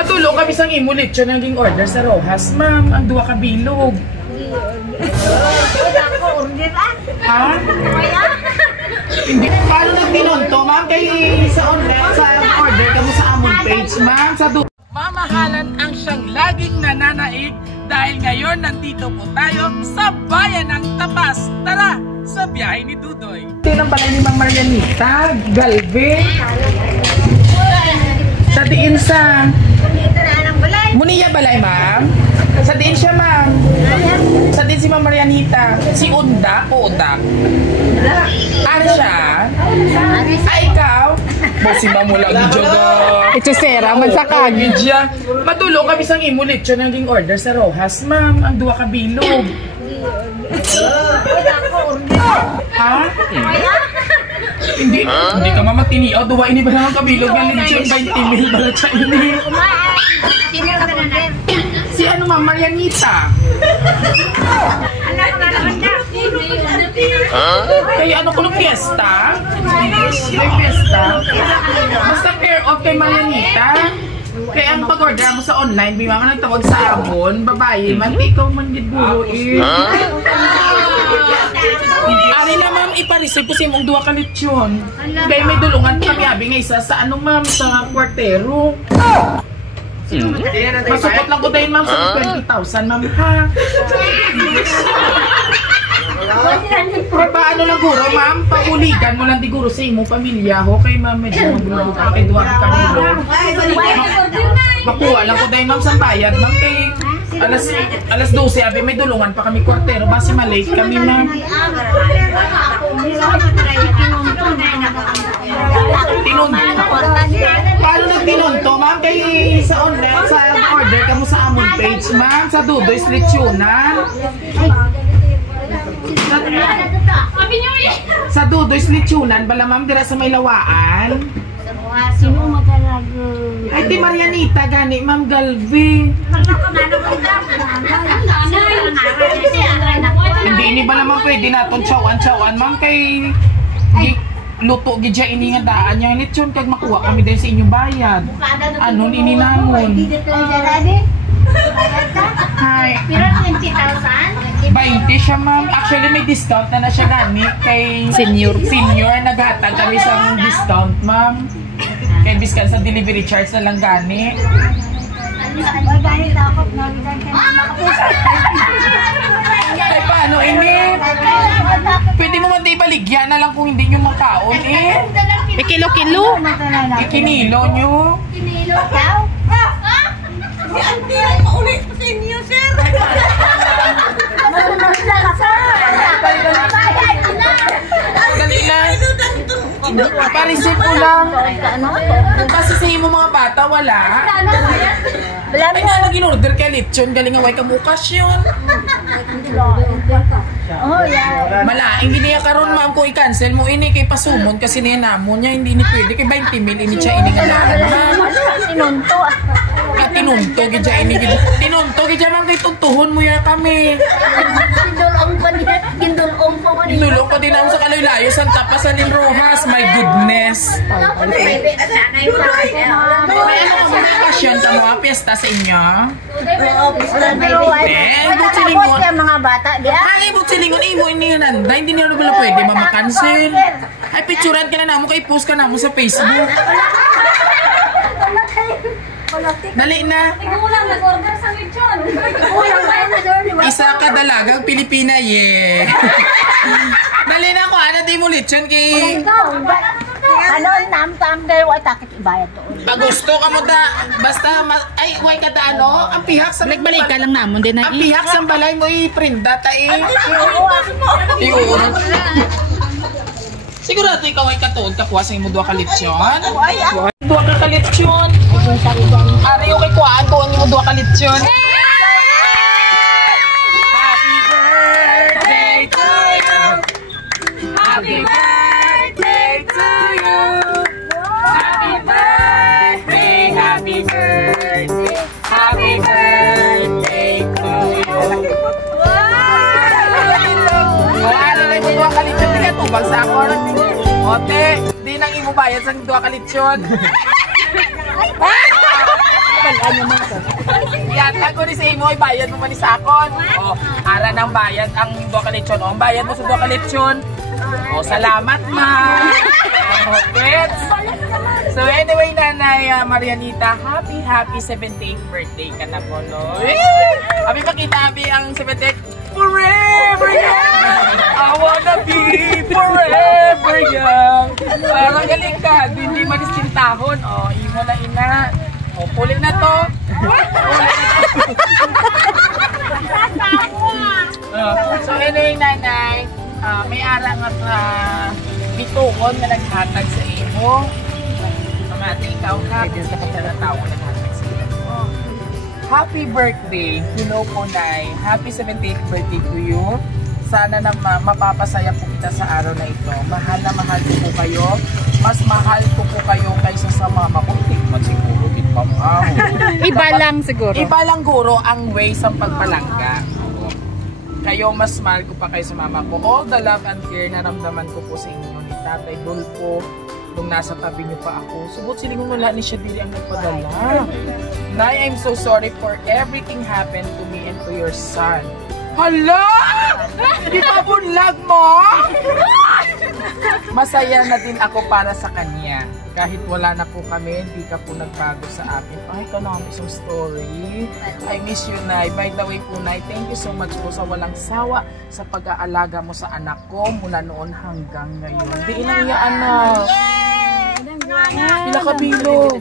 Patulo kami sang imulit siya naging order sa Rojas, ma'am. Ang duwa ka bilog. Ha? Hindi. Paano nagtinonto, ma'am? Kay sa online, sa order ka mo sa amon page, ma'am. Sa mamahalan ang siyang laging nananaig dahil ngayon nandito po tayo sa bayan ng Tapas. Tara, sa biyahe ni Dudoy. Tinang pala ni Mang Marianita, Galvin. Sa diin sa... Muniya balay, ma'am? Sa diin siya, ma'am. Sa diin si Mang Marianita. Si Unda o Udak? Ano siya? Ay, ikaw? Basi mamula gidyo ga. Ito sera, man sa kagidya. Matulo kami sang imulit siya naging order sa Rojas, ma'am. Ang duwa ka bilog. Ha? Hindi ka mamatiniaw. Duwa ini ba naman kabilog nga litsyon 20 mil balat siya ini. Si ano, Ma'am Marianita? Kaya ano ko ng fiesta? May fiesta? Basta pair off kay Marianita. Kaya ang pag-order mo sa online, may mama nagtawag sa amon, babae, man, ikaw man gidburo eh. Ari na ma'am, ipareceive ko sa imong duwa ka litsyon. Kaya may dulungan kami, abi nga isa sa ano ma'am, sa kwartero. Masukot lang ko dahil ma'am sa 20,000 ma'am ha. Paano lang guro ma'am, pauligan mo lang di guro sa imong pamilya ho. Kay ma'am, medyo magulo ka kay duwa ka milo. Makuha lang ko dahil ma'am sa bayad ma'am kay alas 12 abi may dulungan pa kami kwartero base malate kami ma'am. Tinunto. Paano nagtinunto ma'am kay sa online sa order ka mo sa amon page ma'am sa Dudoy's Lechonan? Sa Dudoy's Lechonan bala ma'am dira sa may lawaan. Sino magalago? Ay di Marianita gani ma'am Galvin. Hindi ini ba naman pwede naton tsawan ma'am kay luto gidya ini nga daan yang lechon kag makuha kami din sa inyong bayad. Anon ini namon. Hi. Pero 20,000? 20 siya ma'am. Actually may discount na siya gani kay senior naghatag kami sa discount ma'am. Kay biskan sa delivery charge na lang gani. Ay paano ini? Pwede mo man ibaligyan na lang kung hindi nyo makaon eh. Kilo-kilo? Ikinilo nyo. Kinilo daw? Si Auntie ay maulit sa inyo, sir. Dali na. Parisip ko lang. Kasi sa imo mga bata, wala. Ay nga, nag-in-order kay lechon. Galing away ka bukas yun. Oh, yeah. Malaing giniya karon ma'am kung i-cancel mo ini kay pasumon kasi niya namon niya hindi ni pwede kay 20 mil ini siya ini nga lahat ma'am. Tinunto. Tinunto gidya ini tinunto gidya ma'am kay tuntuhon mo ya kami. Gindulong pa niya. Gindulong pa man. Inulong ko din ako sa Kaloy-Layo sa Tapasan ng Rojas. My goodness. Bakasyon ka mo piyesta sa inyo? Mga bata diya. Ay, ibog silingon imo ini nanda hindi niya wala pwede mama-cancel. Ay picturean ka na namo kay post ka namo sa Facebook. Dali na. Igulang nag-order sa lechon. Isa ka dalagang Pilipina, yeah. Dali na ako, ano di mo lechon kay... Ano, nam-tam kayo, ay takit ibayad to. Gusto ka mo da, basta, ay, way ka da ano, ang pihak sa... Balik ka lang namon din na ang pihak sa balay mo i-prinda ta eh. Sigurado ikaw ay katuod kakuha sa imo duwa ka lechon? Duwa ka lechon. Ari yung kay kuhaan ko ang imo duwa ka lechon. Happy birthday to you. Happy birthday to you. Happy birthday, happy birthday. Happy birthday to you. Ano na imo duwa ka lechon? Kaya tubag sa ako. Ote, di nang imo bayad sa duwa ka lechon. Balaan naman ko. Yan, ako ni sa imo, bayad mo man ni sa akon. O, ara ng bayad ang duha ka lechon. O, ang bayad mo sa duha ka lechon. O, salamat ma. Okay. So anyway, Nanay Marianita, happy 78th birthday ka na po, no? Abi makita, abi ang 78th forever young! I wanna be forever young! Parang galing ka, hindi manistintahon. O, imo na ina. O, puli na to. So anyway, Nanay, may arang at bituon na naghatag sa imo. Mamati ikaw na, bisa ka na tao naghatag sa imo. Happy birthday, po, Nay. Happy 78th birthday to you. Sana na mapapasaya po kita sa araw na ito. Mahal na mahal ko po kayo. Mas mahal ko po kayo kaysa sa mama ko. Tingnan siguro, Iba lang siguro. Iba lang guro ang way sa pagpalangga. Kayo, mas mahal ko pa kayo sa mama ko. All the love and care na ramdaman ko po sa inyo ni Tatay Dulpo nung nasa tabi niyo pa ako. Subot siling wala ni siya dili ang nagpadala. Nay, I'm so sorry for everything happened to me and to your son. Hala! Di ba bunlag mo? Masaya na din ako para sa kanya. Kahit wala na po kami, hindi ka po nagbago sa akin. Ay, kanami isang story. I miss you, Nay. By the way po, Nay, thank you so much po sa walang sawa sa pag-aalaga mo sa anak ko mula noon hanggang ngayon. Di inang iya, anak. Pila ka bilo.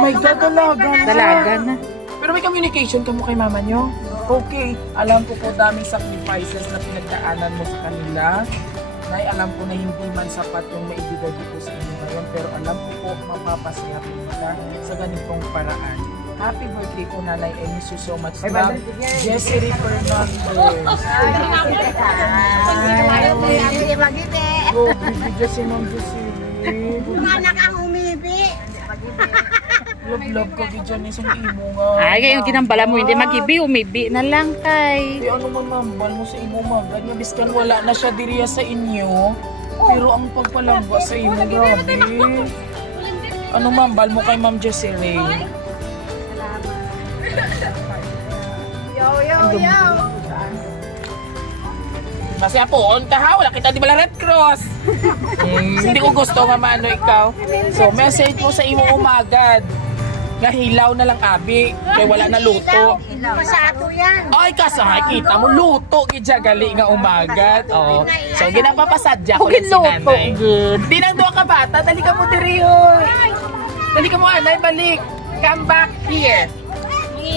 My God, dalaga na. Dalaga na. Pero may communication ka mo kay mama nyo? Okay. Alam ko po daming sacrifices na pinagdaanan mo sa kanila. Nay, alam ko na hindi man sapat yung maibigay dito sa inyo ngayon, pero alam ko po mapapasaya po kita sa ganitong paraan. Happy birthday ko, Nanay. I miss you so much. Love, Jessie Fernandez. Oh, Jessie Ma'am Jessie. Anak ang umibi. Love ko dyan isang imo nga. Ay, ngayon ginambala mo, hindi mag-ibi, umibi na lang kay. Ano man mambal mo sa imo magad, mabiskan wala na siya diriya sa inyo. Pero ang pagpalangwa sa imo, grabe. Ano mambal mo kay Ma'am Jessie Ray? Yo. Masaya po, on ka ha, wala kita di bala Red Cross. Hindi ko gusto nga maano ikaw. So, message mo sa imo umagad. Nahilaw na lang abi, kaya wala na luto. Pasado yan. Ay, kasahay, kita mo, luto, gijagali nga umagat. Oh. So, ginapapasadya ko lang si Nanay. Di nang doon ka bata, dali ka mo diri, hoy. Dali ka mo, Anay, balik. Come back here.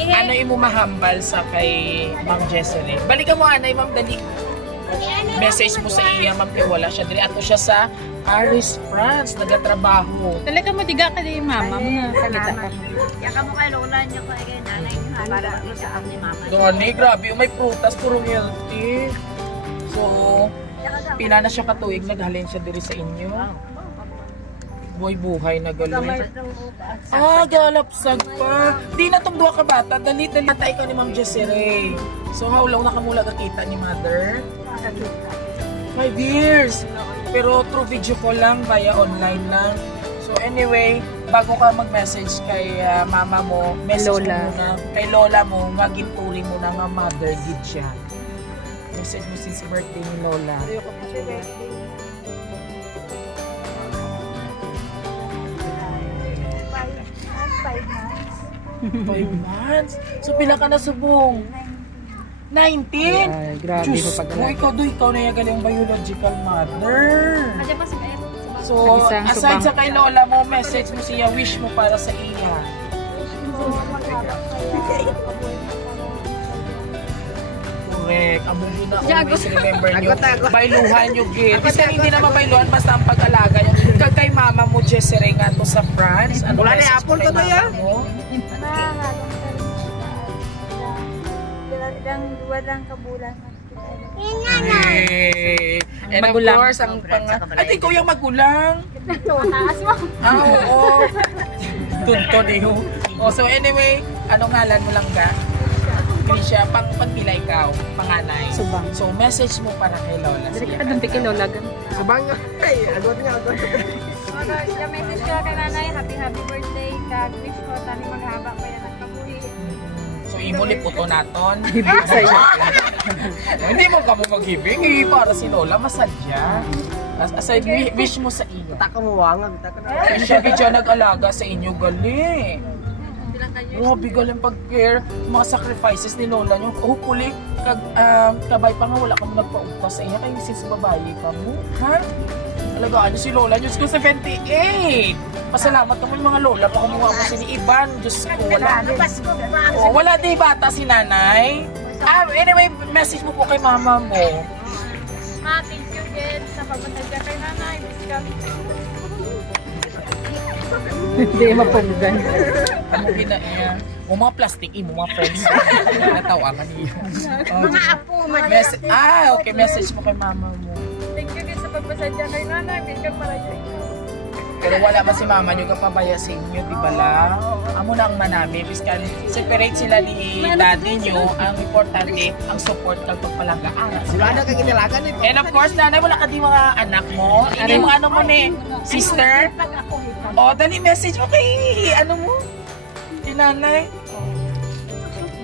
Ano imo mahambal sa kay Ma'am Jesseline? Balik ka mo, Anay, Ma'am, dali. Message mo sa iya, Ma'am, kaya wala siya diri. Ato siya sa Paris, France, nagatrabaho. Talaga mo, diga ka din mama mo na salita ka. Yaka mo kay Lola niya kay nanay niya. Para sa akin ni mama. Gani, grabe, may prutas, puro healthy. So, pila na siya katuig, naghalin siya diri sa inyo. Buhay na galing. Galapsag pa. Di na tong duha ka bata, dali patay ka ni Ma'am Jessie Ray. So, hawlaw na kamula kakita ni Mother. 5 years. Pero through video call lang, via online lang. So anyway, bago ka mag-message kay mama mo, message mo muna, kay lola mo, maginturi mo na nga mother gid siya. Message mo since birthday ni Lola. Five months? So pila ka na subong? 19? Ay, grabe mo Diyos pag ko, ikaw na yung galing biological mother. So, Isang aside subang. sa kay lola mo, message mo siya, wish mo para sa iya. Correct. Abuhi na always remember nyo. Bailuhan nyo, gid. Basta hindi na mabailuhan, basta ang pag-alaga nyo. Kay mama mo, Jessie Ray nga to sa France. Ano Wala na message apple mo kay to mama mo? Walang kabulan. Hey. And Magulang. of course, ang ay, ikaw yung magulang. Taas mo. Oo. Tunto niyo. Oh, so anyway, anong ngalan mo lang ga? Grisha, pagpila ikaw, panganay. Subang. So message mo para kay Lola. Dari ka doon kay Lola gan. Sabang nga. Ay, agad nga. Message ko kay nanay, happy birthday. Kag wish ko tani maghaba pa yan. imo liputo naton. Hibig sa'yo. Hindi mo ka mo maghibig para si Lola masadya. Aside wish mo sa iyo. Taka mo wangag. Siya gidya nag-alaga sa inyo gali. Grabe galing pag-care, mga sacrifices ni Lola nyo. Hopefully, kabay pa nga wala ka mo nagpaunta sa inyo kayo since babae ka mo. Ha? Alagaan nyo si Lola nyo. Diyos ko, 78! Pasalamat naman mga Lola. Pa kumuha mo si ni Iban. Diyos ko, wala. Wala di bata si nanay. Anyway, message mo po kay mama mo. Ma, thank you din sa pagpasensya kay nanay. Miss kami. Hindi mapunggan. Ano ginaiya? O mga plastic, mga friends. Natawa ka niya. Mga apo, Okay, message mo kay mama mo. Thank you din sa pagpasensya kay nanay. Miss kami para dyan. Pero wala man si mama nyo kapabaya sa inyo, di ba la? Amo na ang manami, biskan separate sila ni daddy nyo. Ang importante, ang support kag pagpalagaan. Sila na kang inalagan ito. And of course, nanay, wala ka di mga anak mo. Hindi mo ano mo ni sister. O, dali message mo kay ano mo? Kay nanay.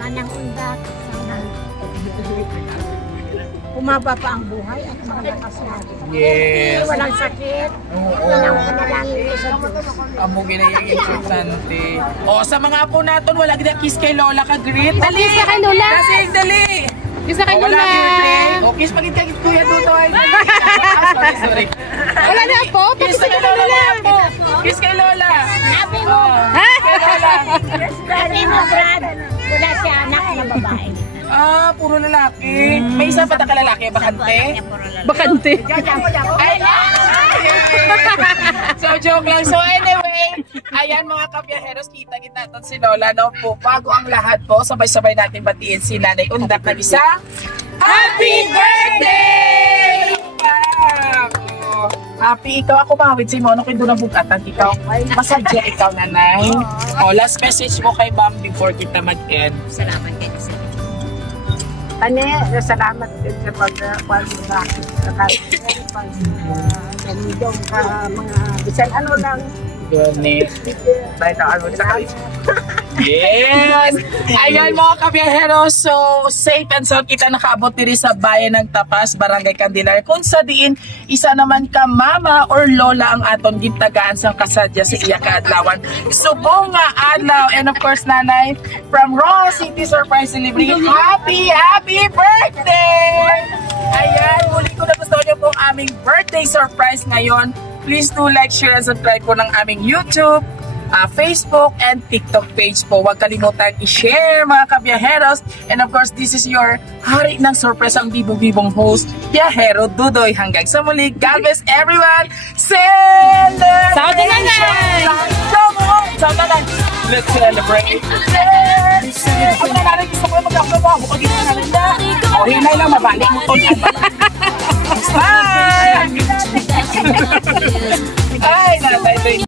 Manang undak. Umaba pa ang buhay at mga lakas natin. Yes. Walang sakit. Oo. Manalangin ko sa Diyos. Amo ginayang importante. O, sa mga apo natin, wala gina kiss kay Lola ka greet. Dali! Kiss na kay Lola! Dali! Kiss na kay Wala Lola! birthday. O, kiss pagit kay Kuya Dudoy. Sorry. Wala na po! Kiss kay Lola po. Kiss kay Lola. Sabi mo, Kay Lola. sabi mo, Brad, wala siya anak na babae. Puro lalaki. May isa pa ka lalaki, bakante? Bakante. Ay, so, joke lang. So, anyway, ayan mga kabiyaheros, kita-kita si Lola. No, po, bago ang lahat po, sabay-sabay natin batiin si Nanay Undak na isang Happy Birthday! Wow! Happy ikaw. Ako mawid si Mono kay Dunang Bugatan. Ikaw, masadya ikaw, Nanay. O, last message mo kay Ma'am before kita mag-end. Salamat kayo sa Tane, salamat din sa pag-bakit sa pag-ganidong ka mga bisan ano lang. Gani. Dahil na ano sa kalis. Yes! Ayan mga kabiyaheros, so safe and sound kita nakaabot diri sa bayan ng Tapas, Barangay Candelaria. Kung sa diin, isa naman ka mama or lola ang aton gintagaan sang kasadya sa iya kaadlawan. Subong nga adlaw, and of course nanay, from Raw City Surprise Delivery, happy birthday! Ayan, muli ko na gusto nyo po ang aming birthday surprise ngayon. Please do like, share, and subscribe po ng aming YouTube, Facebook, and TikTok page po. Huwag kalimutang i-share mga kabiyaheros. And of course, this is your hari ng surprise, ang bibong-bibong host, Biyahero Dudoy. Hanggang sa muli, God bless everyone! Celebration! Saud na nanay! Saud na nanay! Let's celebrate! Ang nanay, gusto ko yung magkakabawa. Bukod dito na rin na. O, hinay lang, mabalik mo ito niyan. Bye! Ay, nanay,